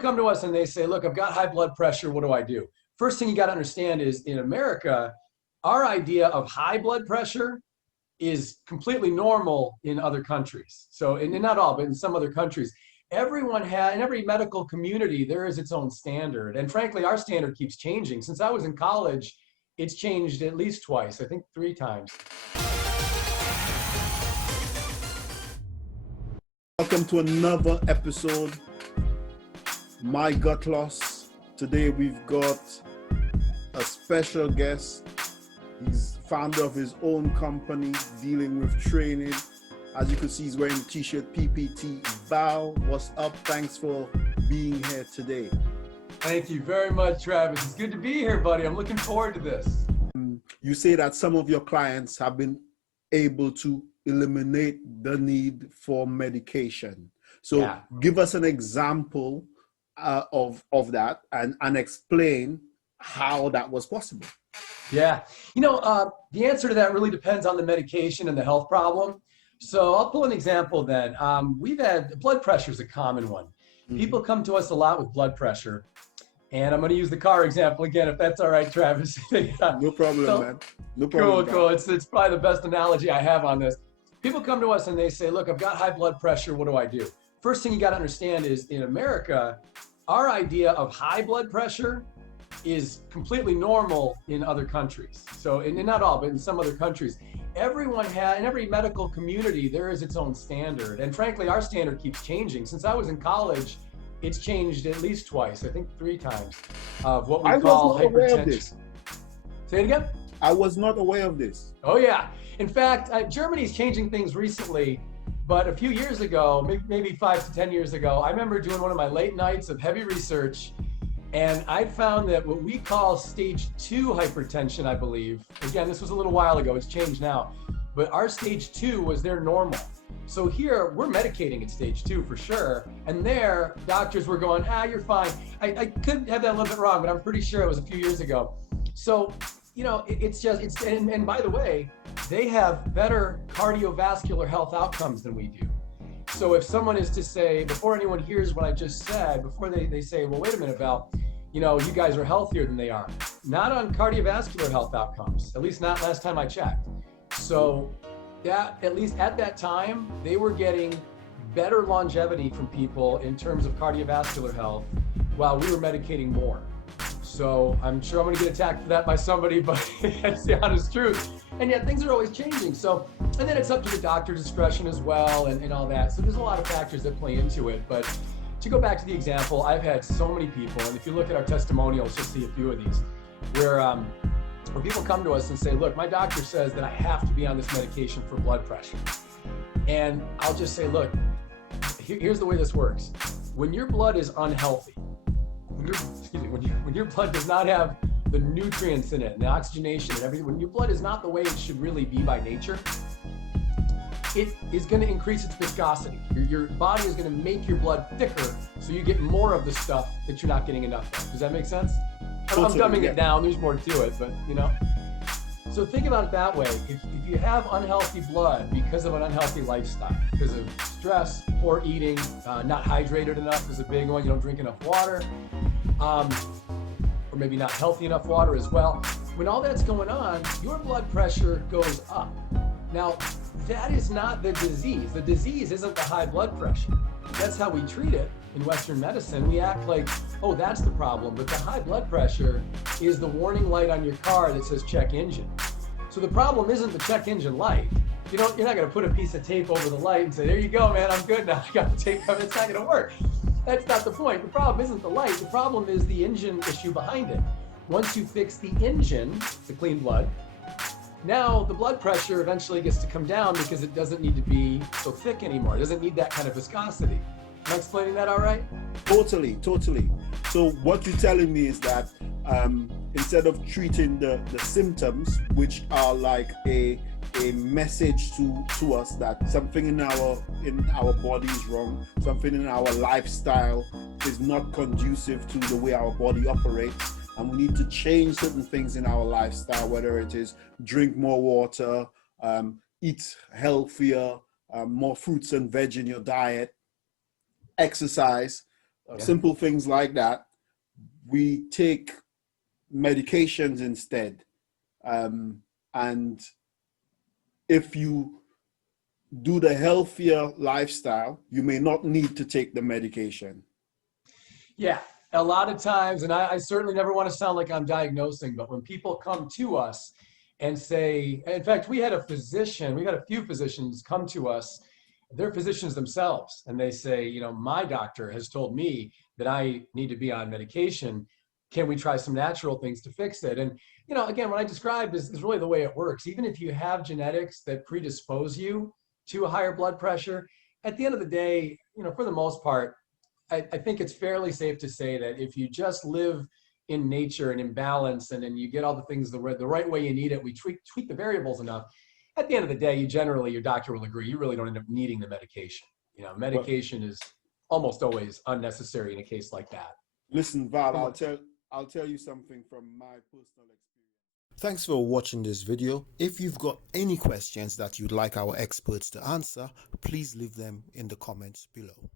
Come to us and they say, look, I've got high blood pressure. What do I do? First thing you got to understand is in America, our idea of high blood pressure is completely normal in other countries. So, and not all, but in some other countries, everyone has, in every medical community, there is its own standard. And frankly, our standard keeps changing. Since I was in college, it's changed at least twice, I think 3 times. Welcome to another episode, My Gut Loss. Today we've got a special guest. He's founder of his own company dealing with training. As you can see, he's wearing the t-shirt PPT. Val, what's up? Thanks for being here today. Thank you very much, Travis. It's good to be here, buddy. I'm looking forward to this. You say that some of your clients have been able to eliminate the need for medication. So give us an example of that and explain how that was possible. Yeah, the answer to that really depends on the medication and the health problem. So I'll pull an example then. We've had blood pressure is a common one. Mm-hmm. People come to us a lot with blood pressure. And I'm going to use the car example again, if that's all right, Travis. No problem, man. No problem. Cool. It's probably the best analogy I have on this. People come to us and they say, look, I've got high blood pressure. What do I do? First thing you got to understand is in America, our idea of high blood pressure is completely normal in other countries. So, and not all, but in some other countries, everyone has, in every medical community, there is its own standard. And frankly, our standard keeps changing. Since I was in college, it's changed at least twice, I think 3 times, of what we call hypertension. Say it again? I was not aware of this. Oh yeah. In fact, Germany's changing things recently, but a few years ago, maybe 5 to 10 years ago, I remember doing one of my late nights of heavy research, and I found that what we call stage 2 hypertension, I believe, again, this was a little while ago, it's changed now, but our stage 2 was their normal. So here, we're medicating at stage 2 for sure. And there, doctors were going, you're fine. I could have that a little bit wrong, but I'm pretty sure it was a few years ago. So, and by the way, they have better cardiovascular health outcomes than we do. So if someone is to say, before anyone hears what I just said, before they say, well, wait a minute, Val, you guys are healthier than they are. Not on cardiovascular health outcomes, at least not last time I checked. So that, at least at that time, they were getting better longevity from people in terms of cardiovascular health while we were medicating more. So I'm sure I'm gonna get attacked for that by somebody, but that's the honest truth. And yet things are always changing. So, and then it's up to the doctor's discretion as well and all that. So there's a lot of factors that play into it. But to go back to the example, I've had so many people, and if you look at our testimonials, you'll see a few of these, where people come to us and say, look, my doctor says that I have to be on this medication for blood pressure. And I'll just say, look, here's the way this works. When your blood is unhealthy, when your blood does not have the nutrients in it and the oxygenation and everything, when your blood is not the way it should really be by nature, it is going to increase its viscosity. Your body is going to make your blood thicker so you get more of the stuff that you're not getting enough of. Does that make sense? I'm dumbing it down, there's more to it, but So think about it that way. If you have unhealthy blood because of an unhealthy lifestyle, because of stress, poor eating, not hydrated enough is a big one, you don't drink enough water, or maybe not healthy enough water as well. When all that's going on, your blood pressure goes up. Now, that is not the disease. The disease isn't the high blood pressure. That's how we treat it in Western medicine. We act like, oh, that's the problem. But the high blood pressure is the warning light on your car that says check engine. So the problem isn't the check engine light. You're not going to put a piece of tape over the light and say, there you go, man, I'm good now. I got the tape covered. It's not going to work. That's not the point. The problem isn't the light. The problem is the engine issue behind it. Once you fix the engine, the clean blood, now the blood pressure eventually gets to come down because it doesn't need to be so thick anymore. It doesn't need that kind of viscosity. Am I explaining that all right? Totally. So what you're telling me is that instead of treating the symptoms, which are like a message to us that something in our body is wrong, something in our lifestyle is not conducive to the way our body operates, and we need to change certain things in our lifestyle, whether it is drink more water, eat healthier, more fruits and veg in your diet, exercise. Okay. simple things like that. We take medications instead. And if you do the healthier lifestyle, you may not need to take the medication. Yeah, a lot of times, and I certainly never want to sound like I'm diagnosing, but when people come to us and say, in fact, we had a few physicians come to us, they're physicians themselves, and they say, my doctor has told me that I need to be on medication. Can we try some natural things to fix it? And, again, what I described is really the way it works. Even if you have genetics that predispose you to a higher blood pressure, at the end of the day, for the most part, I think it's fairly safe to say that if you just live in nature and in balance, and then you get all the things the right way you need it, we tweak the variables enough. At the end of the day, your doctor will agree. You really don't end up needing the medication. Well, Medication is almost always unnecessary in a case like that. listen, Val, I'll tell you something from my personal experience. Thanks for watching this video. If you've got any questions that you'd like our experts to answer, please leave them in the comments below.